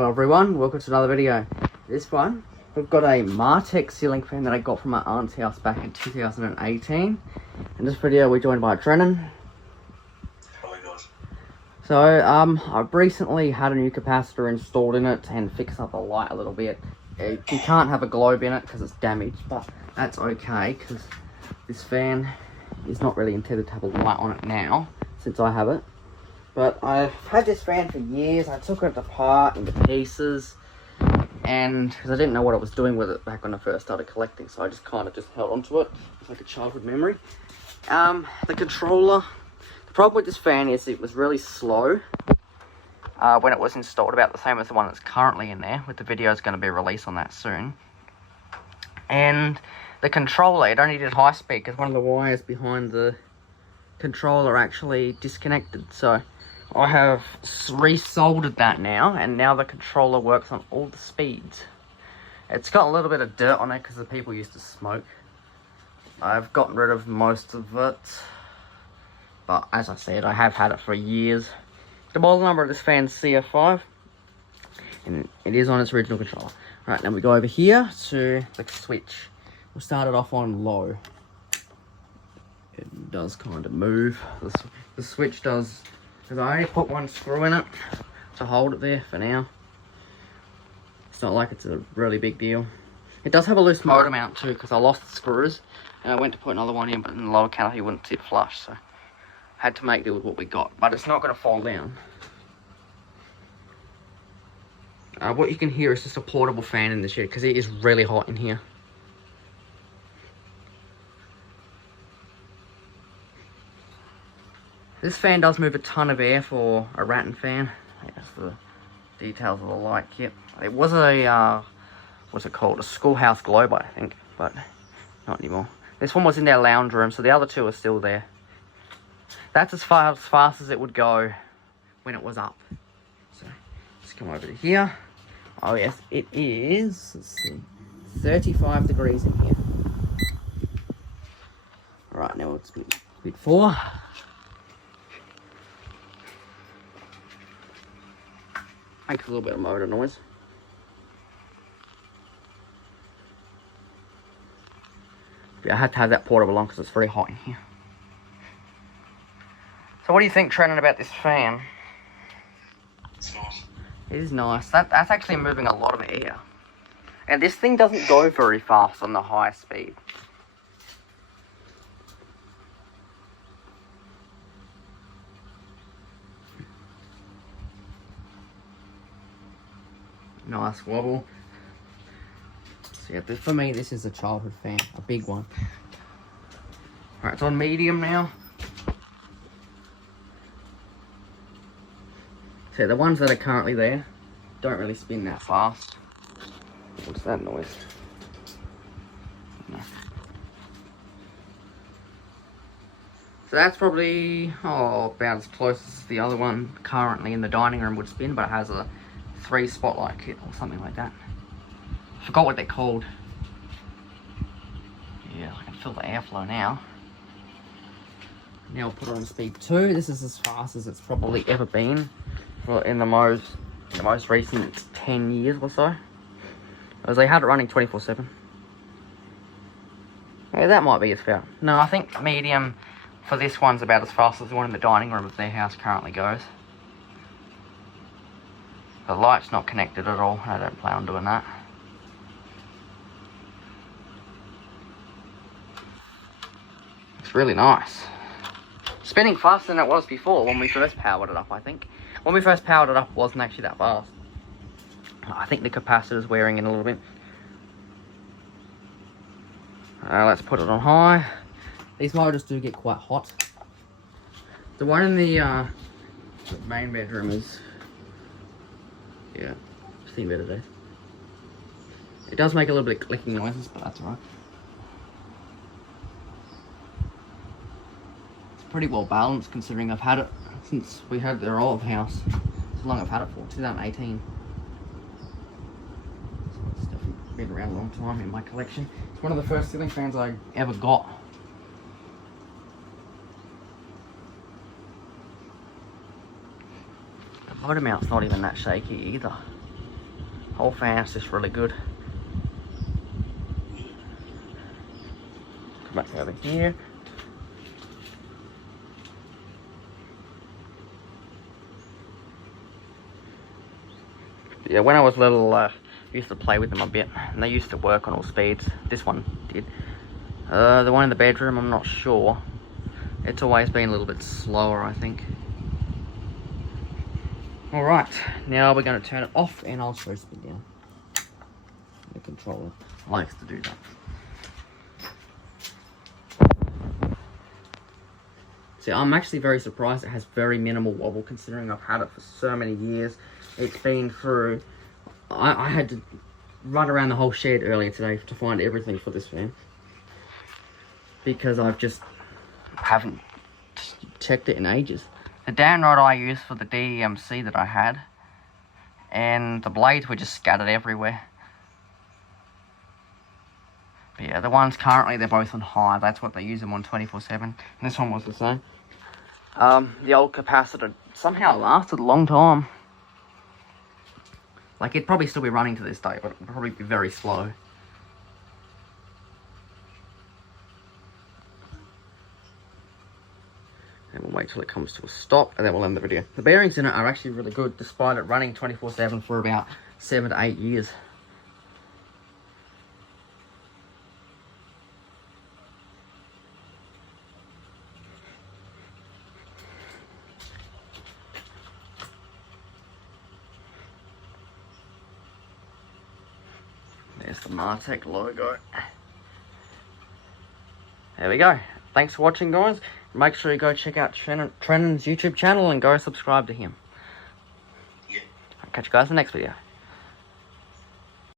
Hello everyone, welcome to another video. This one, we've got a Martec ceiling fan that I got from my aunt's house back in 2018. In this video we're joined by Trennan. Hello guys. So I've recently had a new capacitor installed in it and fixed up the light a little bit. You can't have a globe in it because it's damaged, but that's okay because this fan is not really intended to have a light on it now since I have it. But I've had this fan for years. I took it apart into pieces, and because I didn't know what I was doing with it back when I first started collecting, so I just kind of just held onto it. It's like a childhood memory. The controller, the problem with this fan is it was really slow when it was installed, about the same as the one that's currently in there, with the video is going to be released on that soon. And the controller, it only did high speed because one of the wires behind the controller actually disconnected, so I have resoldered that now, and now the controller works on all the speeds. It's got a little bit of dirt on it because the people used to smoke. I've gotten rid of most of it, but as I said, I have had it for years. The model number of this fan is CF5, and it is on its original controller. Alright, now we go over here to the switch. We'll start it off on low. It does kind of move. The switch does, because I only put one screw in it to hold it there for now. It's not like it's a really big deal. It does have a loose motor mount too, because I lost the screws and I went to put another one in, but in the lower canopy wouldn't sit flush, so I had to make do with what we got. But it's not going to fall down. What you can hear is just a portable fan in the shed because it is really hot in here. This fan does move a ton of air for a rattan fan. That's the details of the light kit. It was a, what's it called? A schoolhouse globe, I think, but not anymore. This one was in their lounge room, so the other two are still there. That's as fast as it would go when it was up. So, let's come over to here. Oh yes, it is, let's see, 35 degrees in here. Alright, now it's bit 4. Makes a little bit of motor noise. But I had to have that portable on because it's very hot in here. So what do you think, Trennan, about this fan? It's nice. It is nice. That's actually moving a lot of air. And this thing doesn't go very fast on the high speed. Nice wobble. So yeah, for me this is a childhood fan, a big one. Alright, it's on medium now. So the ones that are currently there don't really spin that fast. What's that noise? No. So that's probably about as close as the other one currently in the dining room would spin, but it has a 3 spotlight kit or something like that. I forgot what they're called. Yeah, I can feel the airflow now. Now I'll put it on speed 2. This is as fast as it's probably ever been in the most recent 10 years or so. As they had it running 24/7. Yeah, that might be as fast. No, I think medium for this one's about as fast as the one in the dining room of their house currently goes. The light's not connected at all. I don't plan on doing that. It's really nice. Spinning faster than it was before when we first powered it up, I think. When we first powered it up, it wasn't actually that fast. I think the capacitor's wearing in a little bit. Let's put it on high. These motors do get quite hot. The one in the main bedroom is... yeah, just think better days. It does make a little bit of clicking noises, but that's alright. It's pretty well balanced considering I've had it since we had their old house. That's how long I've had it for, 2018. So it's definitely been around a long time in my collection. It's one of the first ceiling fans I ever got. The motor mount's not even that shaky either. Whole fan's just really good. Come back over here. Yeah, when I was little, I used to play with them a bit, and they used to work on all speeds. This one did. The one in the bedroom, I'm not sure. It's always been a little bit slower, I think. Alright, now we're going to turn it off, and I'll show spin down. The controller likes to do that. See, I'm actually very surprised it has very minimal wobble, considering I've had it for so many years. It's been through... I had to run around the whole shed earlier today to find everything for this fan. Because I've just haven't checked it in ages. The down rod I used for the DEMC that I had, and the blades were just scattered everywhere. But yeah, the ones currently, they're both on high. That's what they use them on 24/7. And this one was the same. The old capacitor somehow lasted a long time. Like, it'd probably still be running to this day, but it'd probably be very slow. And we'll wait till it comes to a stop, and then we'll end the video. The bearings in it are actually really good, despite it running 24/7 for about 7 to 8 years. There's the Martec logo. There we go. Thanks for watching, guys. Make sure you go check out Trennan's YouTube channel and go subscribe to him. Yeah. I'll catch you guys in the next video.